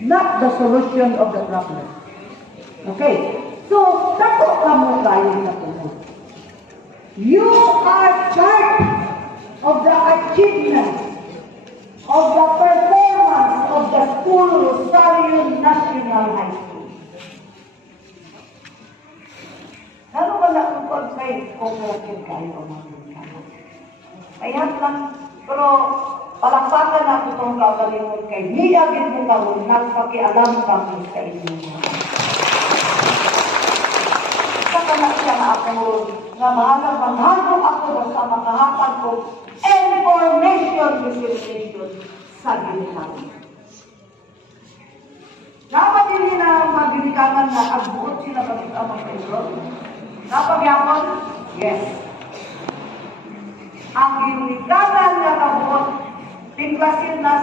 not the solution of the problem. Okay? So, dako ka mo kayo na po. You are part of the achievement of the performance of the school Rosario National High School. Lalo ba na kung pag-say, cooperative kayo o mga ayat lang, pero palakpakan na po itong kagalimot kay niya din mo karoon, nagpakialam kami sa inyo. Saka na siya na ako, nga mahanap ako sa makahatag ko information dissemination sa ginikanan. Napagili na mga ginikanan na agbuot sila pag-itamang Pedro? Napagyapon? Yes. Ang ginikanan na nabuot, tingklasin na